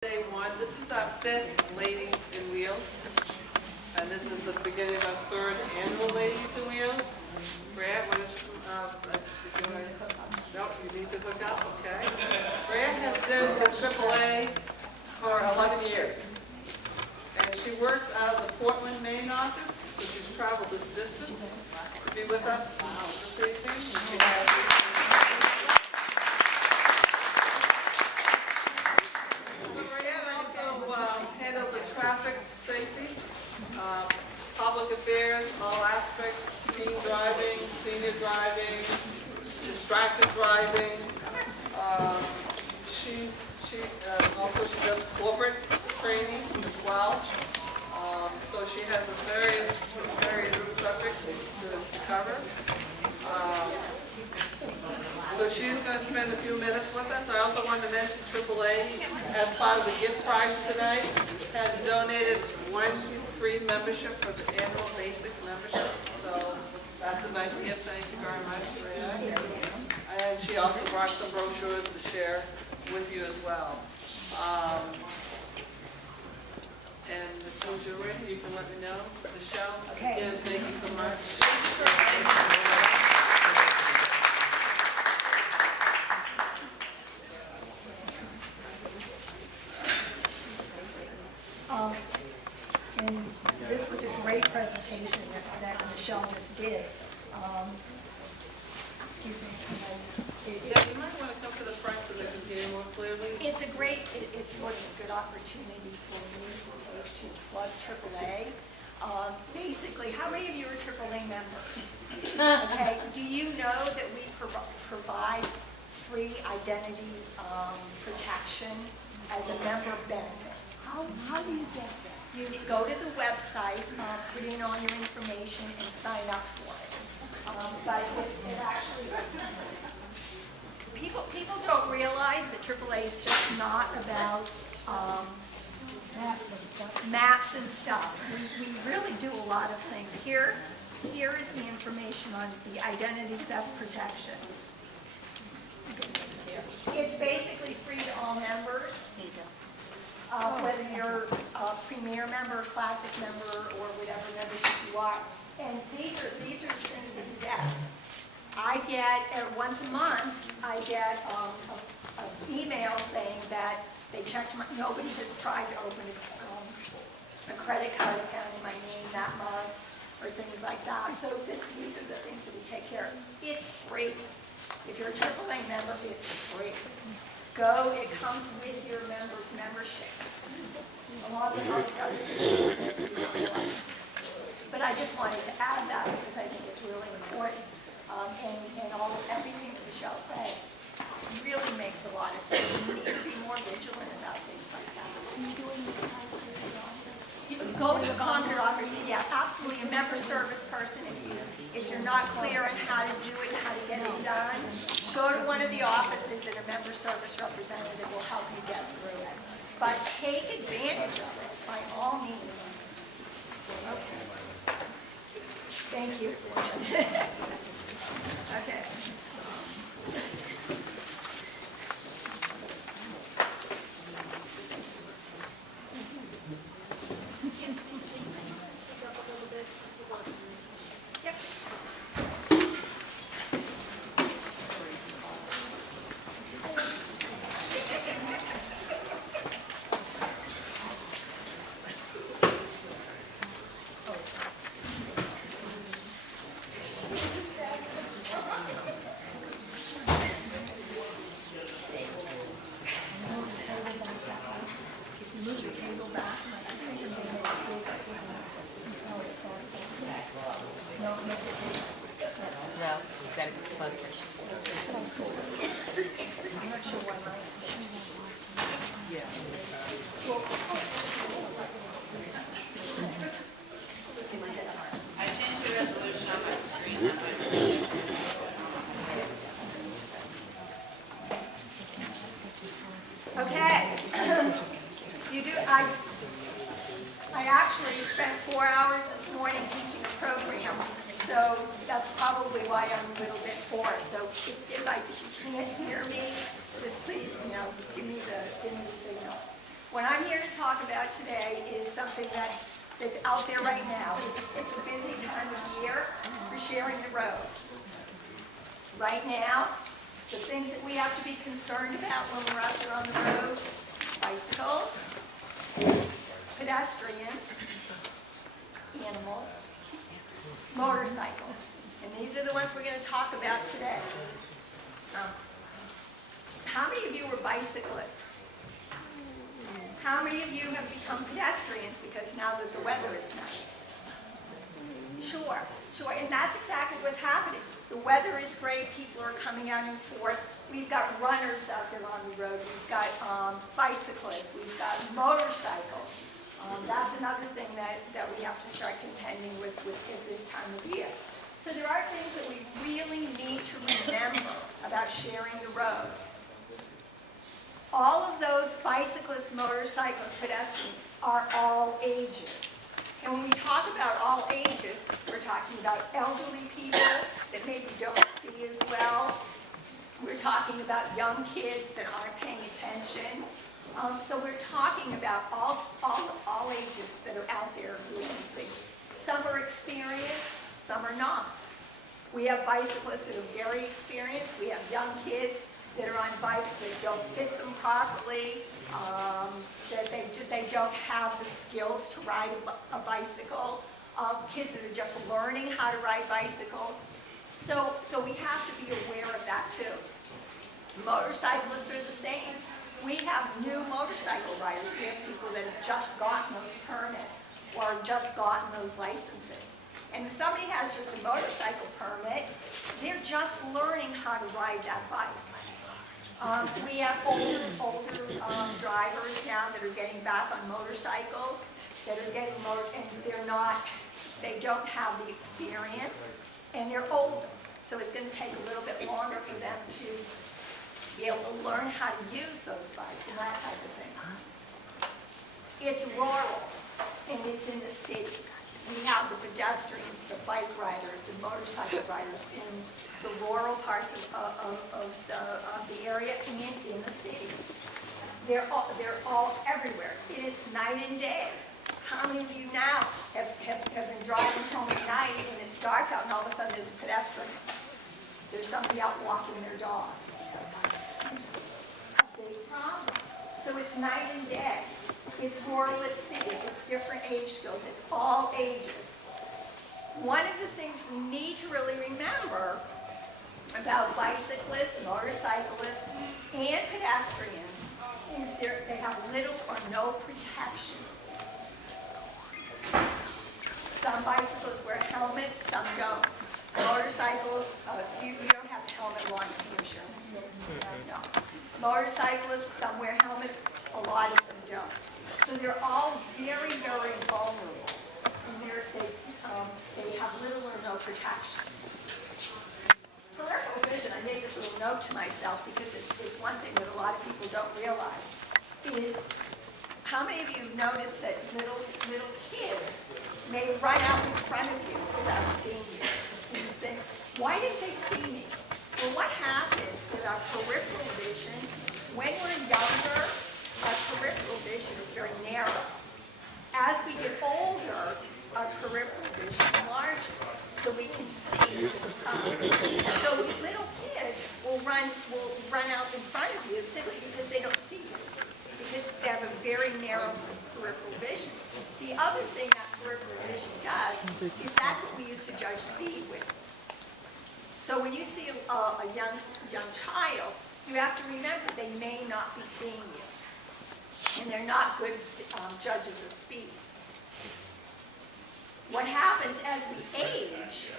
Day one. This is our fifth Ladies in Wheels, and this is the beginning of our third annual Ladies in Wheels. Brad, why don't you no, you need to hook up, okay? Brad has been with AAA for 11 years, and she works out of the Portland, Maine office, so she's traveled this distance to be with us this evening. She has handles the traffic safety, public affairs, all aspects, teen driving, senior driving, distracted driving. She does corporate training as well. So she has various subjects to cover. So she's going to spend a few minutes with us. I also wanted to mention AAA, as part of the gift prize today, has donated one free membership for the annual basic membership. So that's a nice gift. Thank you very much, Rhea. And she also brought some brochures to share with you as well. And as soon as you're ready, you can let me know. Michelle, again, thank you so much. And this was a great presentation that Michelle just did. Excuse me. Yeah, you might want to come to the front so they can hear more clearly. It's sort of a good opportunity for me to plug AAA. Basically, how many of you are AAA members? Okay. Do you know that we provide free identity protection as a member benefit? How do you get that? You go to the website, put in all your information, and sign up for it. But it actually, people don't realize that AAA is just not about maps and stuff. We really do a lot of things. Here is the information on the identity theft protection. It's basically free to all members. Whether you're a premier member, classic member, or whatever membership you are. And these are the things that you get. I get, once a month, I get an email saying that they checked nobody has tried to open a credit card account in my name that month, or things like that. So these are the things that we take care of. It's free. If you're a AAA member, it's free. Go, it comes with your membership, along with all these other things. But I just wanted to add that because I think it's really important. And everything that Michelle said really makes a lot of sense. We need to be more vigilant about things like that. Go to the Concord office. Yeah, absolutely. A member service person. If you're not clear on how to do it, how to get it done, go to one of the offices and a member service representative will help you get through it. But take advantage of it by all means. Okay. Thank you. Okay. Yep. Move the table back. No, No, you've got it closer. I'm not sure why mine is saying. Yeah. I changed the resolution on my screen. That way. Okay. I actually spent 4 hours this morning teaching a program, so that's probably why I'm a little bit hoarse. So if you can't hear me, just please, give me the signal. What I'm here to talk about today is something that's out there right now. It's a busy time of year for sharing the road. Right now, the things that we have to be concerned about when we're out there on the road: bicycles, pedestrians, animals, motorcycles. And these are the ones we're going to talk about today. How many of you were bicyclists? How many of you have become pedestrians because now that the weather is nice? Sure. And that's exactly what's happening. The weather is great. People are coming out and forth. We've got runners out there on the road. We've got bicyclists. We've got motorcycles. That's another thing that we have to start contending with at this time of year. So there are things that we really need to remember about sharing the road. All of those bicyclists, motorcyclists, pedestrians are all ages. And when we talk about all ages, we're talking about elderly people that maybe don't see as well. We're talking about young kids that aren't paying attention. So we're talking about all ages that are out there doing these things. Some are experienced, some are not. We have bicyclists that are very experienced. We have young kids that are on bikes that don't fit them properly, that they don't have the skills to ride a bicycle, kids that are just learning how to ride bicycles. So we have to be aware of that too. Motorcyclists are the same. We have new motorcycle riders. We have people that have just gotten those permits or just gotten those licenses. And if somebody has just a motorcycle permit, they're just learning how to ride that bike. We have older drivers now that are getting back on motorcycles, that are getting and they don't have the experience, and they're older. So it's going to take a little bit longer for them to be able to learn how to use those bikes and that type of thing. It's rural, and it's in the city. We have the pedestrians, the bike riders, the motorcycle riders in the rural parts of the area and in the city. They're all everywhere. It's night and day. How many of you now have been driving home at night and it's dark out and all of a sudden there's a pedestrian? There's somebody out walking their dog. A big problem. So it's night and day. It's rural, it's city, it's different age skills, it's all ages. One of the things we need to really remember about bicyclists, motorcyclists, and pedestrians is they have little or no protection. Some bicyclists wear helmets, some don't. Motorcycles, you don't have a helmet law in New Hampshire. No. Motorcyclists, some wear helmets, a lot of them don't. So they're all very, very vulnerable, and they have little or no protection. Peripheral vision, I made this little note to myself because it's one thing that a lot of people don't realize, is how many of you notice that little kids may run out in front of you without seeing you? And you think, why didn't they see me? Well, what happens is our peripheral vision, when we're younger, our peripheral vision is very narrow. As we get older, our peripheral vision enlarges, so we can see to the side. So little kids will run out in front of you simply because they don't see you, because they have a very narrow peripheral vision. The other thing that peripheral vision does is that's what we use to judge speed with. So when you see a young child, you have to remember they may not be seeing you. And they're not good judges of speed. What happens as we age,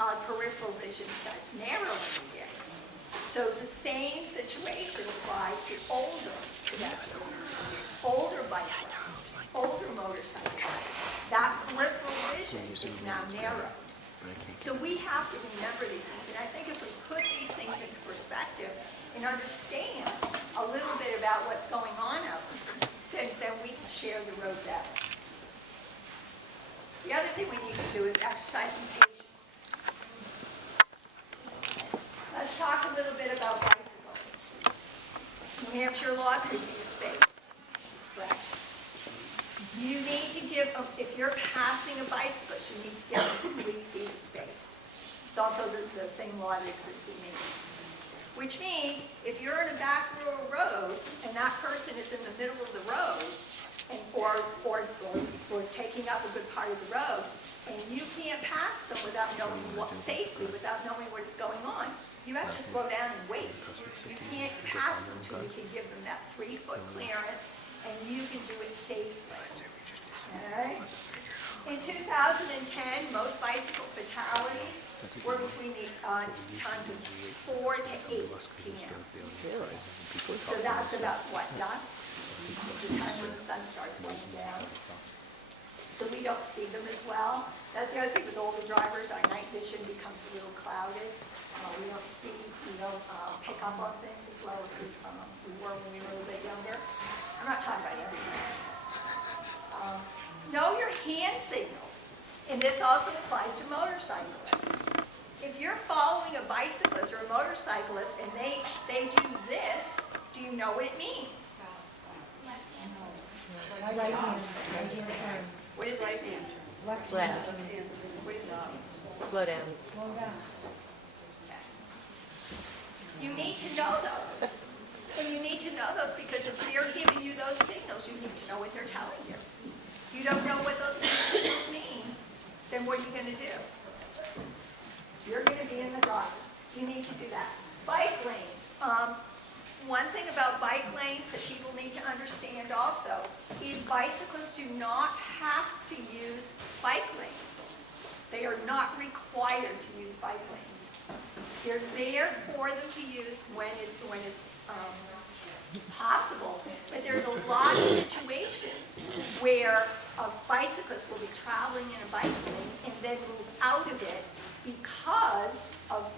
our peripheral vision starts narrowing again. So the same situation applies to older pedestrians, older bike riders, older motorcycles. That peripheral vision is now narrowed. So we have to remember these things. And I think if we put these things into perspective and understand a little bit about what's going on out there, then we can share the road better. The other thing we need to do is exercise some patience. Let's talk a little bit about bicycles. New Hampshire law, 3 feet of space. give, if you're passing a bicyclist, you need to give them 3 feet of space. It's also the same law that exists in Maine. Which means, if you're in a back rural road, and that person is in the middle of the road, and, or sort of taking up a good part of the road, and you can't pass them without knowing what, safely, without knowing what's going on, you have to slow down and wait. You can't pass them until you can give them that 3-foot clearance, and you can do it safely. Okay? In 2010, most bicycle fatalities were between the times of 4 to 8 p.m. So that's about what, dusk? It's the time when the sun starts going down. So we don't see them as well. That's the other thing with older drivers, our night vision becomes a little clouded. We don't see, we don't pick up on things as well as we were when we were a little bit younger. I'm not talking about everybody. Know your hand signals, and this also applies to motorcyclists. If you're following a bicyclist or a motorcyclist and they do this, do you know what it means? Right hand. What does this mean? Left Left. hand. What does this mean? Slow down. Slow down. You need to know those. And you need to know those because if they're giving you those signals, you need to know what they're telling you. If you don't know what those signals mean, then what are you going to do? You're going to be in the dark. You need to do that. Bike lanes. One thing about bike lanes that people need to understand also is bicyclists do not have to use bike lanes. They are not required to use bike lanes. They're there for them to use when it's possible. But there's a lot of situations where a bicyclist will be traveling in a bike lane and then move out of it because of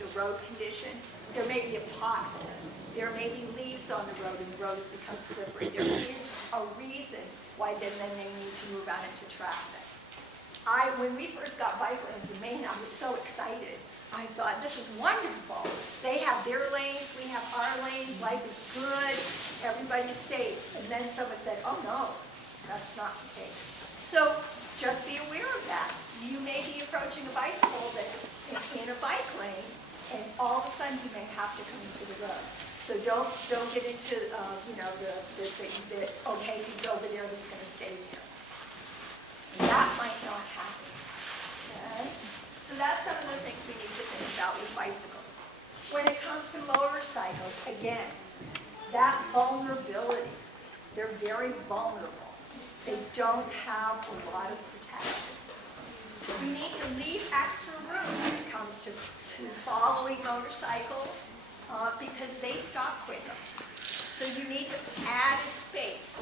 the road condition. There may be a pothole. There may be leaves on the road and the road has become slippery. There is a reason why then they need to move out into traffic. When we first got bike lanes in Maine, I was so excited. I thought, this is wonderful. They have their lanes, we have our lanes, life is good, everybody's safe. And then someone said, oh no, that's not the case. So just be aware of that. You may be approaching a bicycle that's in a bike lane, and all of a sudden you may have to come into the road. So don't get into okay, he's over there, he's going to stay there. That might not happen. Okay? So that's some of the things we need to think about with bicycles. When it comes to motorcycles, again, that vulnerability, they're very vulnerable. They don't have a lot of protection. We need to leave extra room when it comes to following motorcycles because they stop quicker. So you need to add space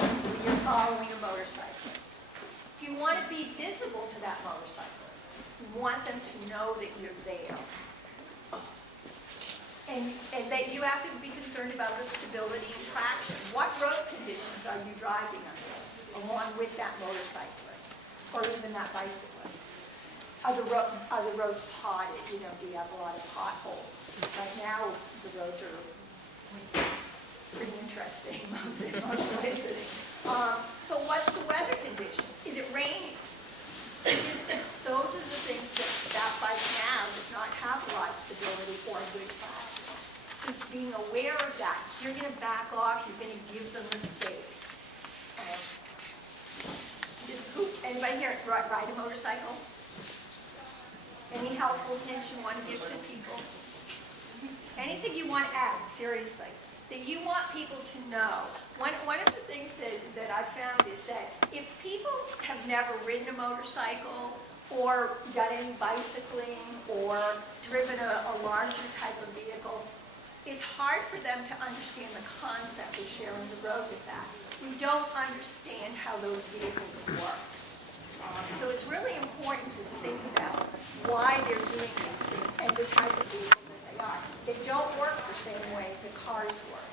when you're following a motorcyclist. If you want to be visible to that motorcyclist, you want them to know that you're there. And that you have to be concerned about the stability and traction. What road conditions are you driving under along with that motorcyclist or even that bicyclist? Are the roads potted? Do you have a lot of potholes? Right now, the roads are pretty interesting in most places. But what's the weather conditions? Is it raining? Those are the things that bike now does not have a lot of stability or good traction. So being aware of that, you're going to back off, you're going to give them the space. Anybody here ride a motorcycle? Any helpful hints you want to give to people? Anything you want to add, seriously, that you want people to know. One of the things that I found is that if people have never ridden a motorcycle or done any bicycling or driven a larger type of vehicle, it's hard for them to understand the concept of sharing the road with that. We don't understand how those vehicles work. So it's really important to think about why they're doing these things and the type of vehicle that they are. They don't work the same way the cars work.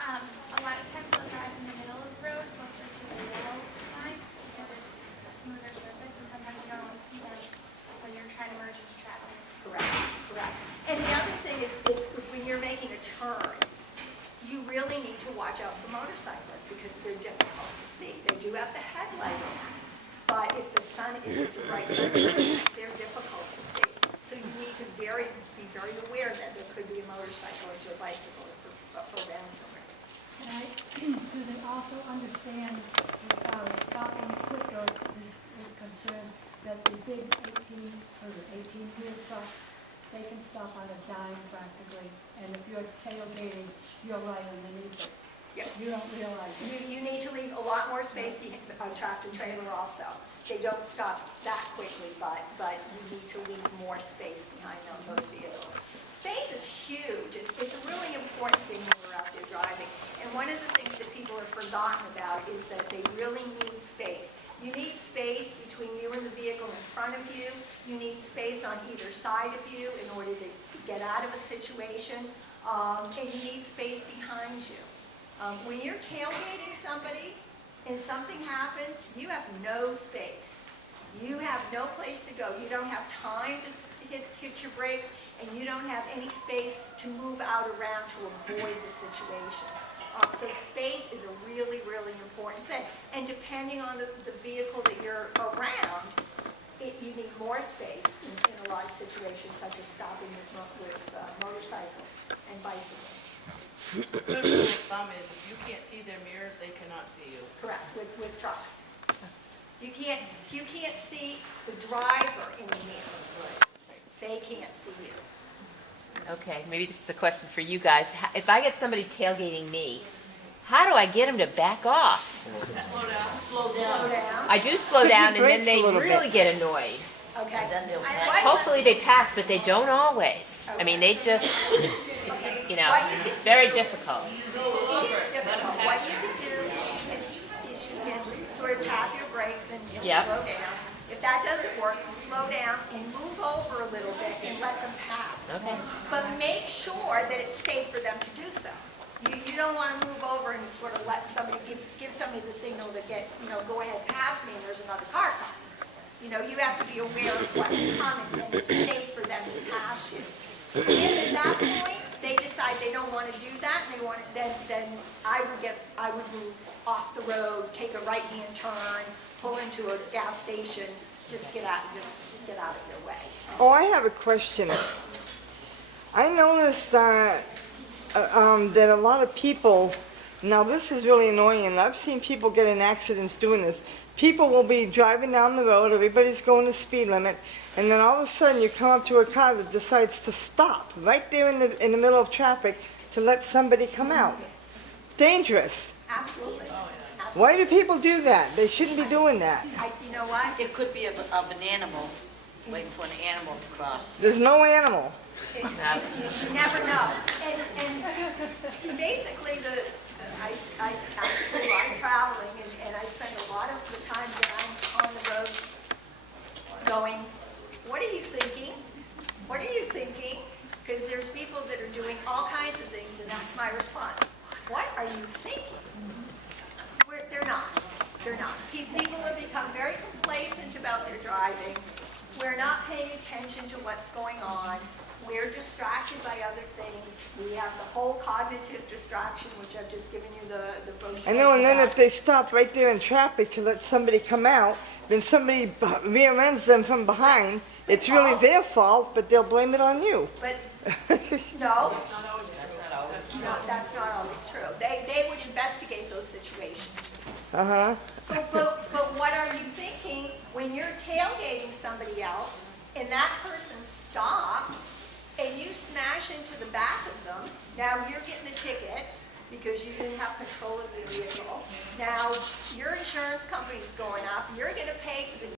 A lot of times they'll drive in the middle of the road closer to the yellow lines because it's a smoother surface and sometimes you don't always see them when you're trying to merge into traffic. Correct. And the other thing is when you're making a turn, you really need to watch out for motorcyclists because they're difficult to see. They do do have the headlight on. But if the sun, if it's a bright sunshine, they're difficult to see. So you need to be very aware that there could be a motorcyclist or bicyclist or ransomware. And I, excuse me, also understand as far as stopping quicker is concerned, that the big 18-wheel truck, they can stop on a dime practically, and if you're tailgating, you're right underneath it. Yeah. You don't realize it. You need to leave a lot more space behind a tractor trailer also. They don't stop that quickly, but you need to leave more space behind those vehicles. Space is huge. It's a really important thing when we're out there driving. And one of the things that people have forgotten about is that they really need space. You need space between you and the vehicle in front of you. You need space on either side of you in order to get out of a situation. And you need space behind you. When you're tailgating somebody and something happens, you have no space. You have no place to go. You don't have time to hit your brakes, and you don't have any space to move out around to avoid the situation. So space is a really, really important thing. And depending on the vehicle that you're around, you need more space in a lot of situations, such as stopping with motorcycles and bicycles. Good rule of thumb is if you can't see their mirrors, they cannot see you. Correct, with trucks. You can't see the driver in the mirror. They can't see you. Okay, maybe this is a question for you guys. If I get somebody tailgating me, how do I get them to back off? Slow down. Slow down. I do slow down, and then Brakes a they little really get annoyed. Okay. Hopefully they pass, but they don't always. I mean, they just, you know, it's very difficult. It is difficult. What you can do is you can sort of tap your brakes and Yep. slow down. If that doesn't work, slow down and move over a little bit and let them pass. Okay. But make sure that it's safe for them to do so. You don't want to move over and sort of let somebody, give somebody the signal to go ahead past me and there's another car coming. You have to be aware of what's coming and it's safe for them to pass you. If at that point they decide they don't want to do that, and then I would move off the road, take a right-hand turn, pull into a gas station, just get out of their way. Oh, I have a question. I noticed that a lot of people, now this is really annoying, and I've seen people get in accidents doing this. People will be driving down the road, everybody's going the speed limit, and then all of a sudden you come up to a car that decides to stop right there in the middle of traffic to let somebody come out. Dangerous. Absolutely. Why do people do that? They shouldn't be doing that. You know what? It could be of an animal, waiting for an animal to cross. There's no animal. You never know. And basically, I do a lot of traveling, and I spend a lot of the time that I'm on the road going, what are you thinking? What are you thinking? Because there's people that are doing all kinds of things, and that's my response. What are you thinking? They're not. They're not. People have become very complacent about their driving. We're not paying attention to what's going on. We're distracted by other things. We have the whole cognitive distraction, which I've just given you the brochure. I know, and then if they stop right there in traffic to let somebody come out, then somebody rear-ends them from behind. It's really their fault, but they'll blame it on you. But no, that's not always true. They would investigate those situations. Uh-huh. But what are you thinking when you're tailgating somebody else and that person stops and you smash into the back of them? Now you're getting a ticket because you didn't have control of your vehicle. Now your insurance company's going up. You're going to pay for the